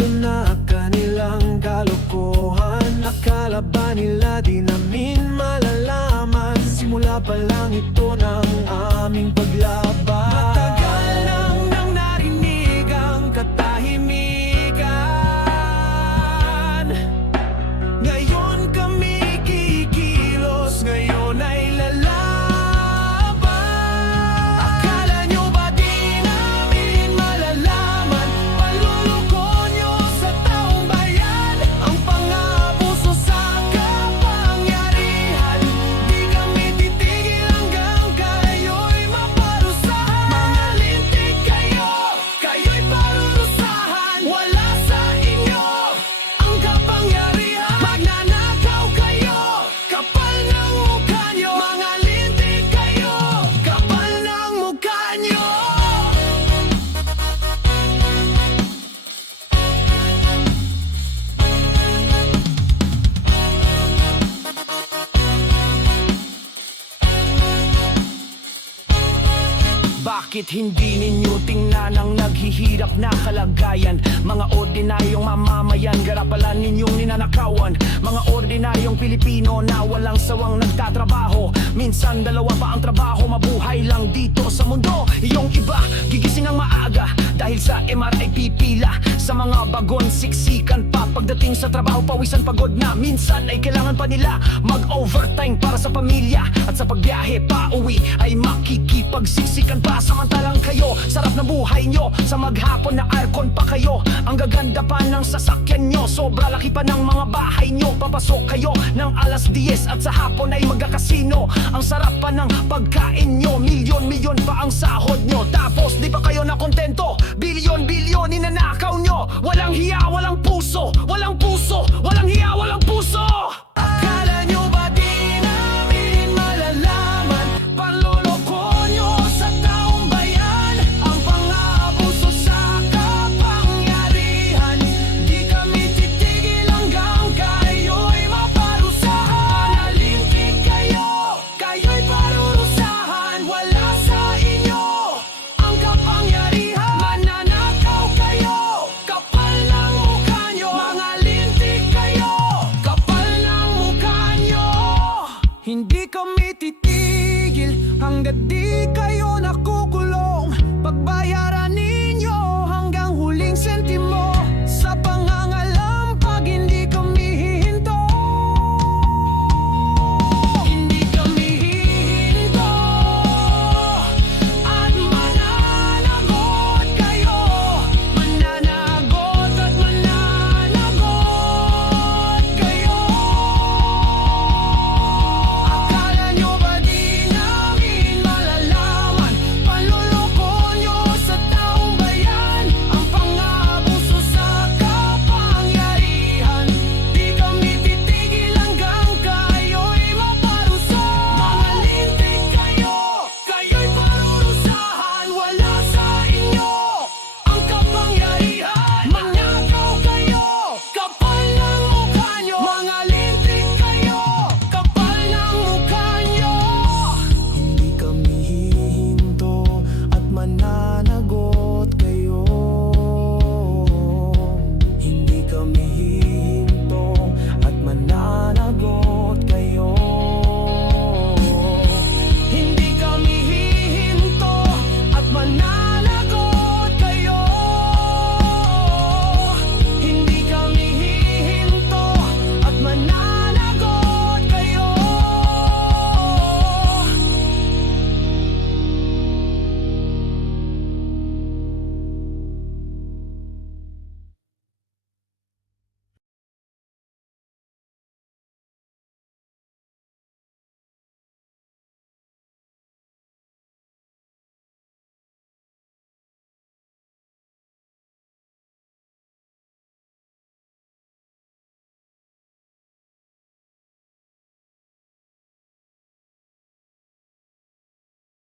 Kabisado na kanilang kalokohan. Akala ba nila di namin malalaman? Simula pa lang ito ng aming paglaban. Bakit hindi ninyo tingnan ang naghihirap na kalagayan? Mga ordinaryong mamamayan Garapalan ninyong ninanakawan. Mga ordinaryong Pilipino na walang sawang nagtatrabaho. Minsan dalawa pa ang trabaho Mabuhay lang dito sa mundo. Yung iba gigising ang maaga. Dahil sa MRI pipila Sa mga bagon. Siksikan pa Pagdating sa trabaho pawisan pagod na. Minsan ay kailangan pa nila Mag-overtime para sa pamilya. At sa pagbiyahe pa uwi Ay makikipagsiksikan pa Samantalang kayo Sarap ng buhay nyo. Sa maghapon na aircon pa kayo. Ang gaganda pa ng sasakyan nyo. Sobra laki pa ng mga bahay nyo. Papasok kayo ng alas 10 At sa hapon ay magkakasino. Ang sarap pa ng pagkain nyo. Milyon-milyon pa ang sahod nyo. Tapos di pa kayo nakontento? Bilyon-bilyon ninanakaw nyo. Walang hiya, walang puso. Walang puso,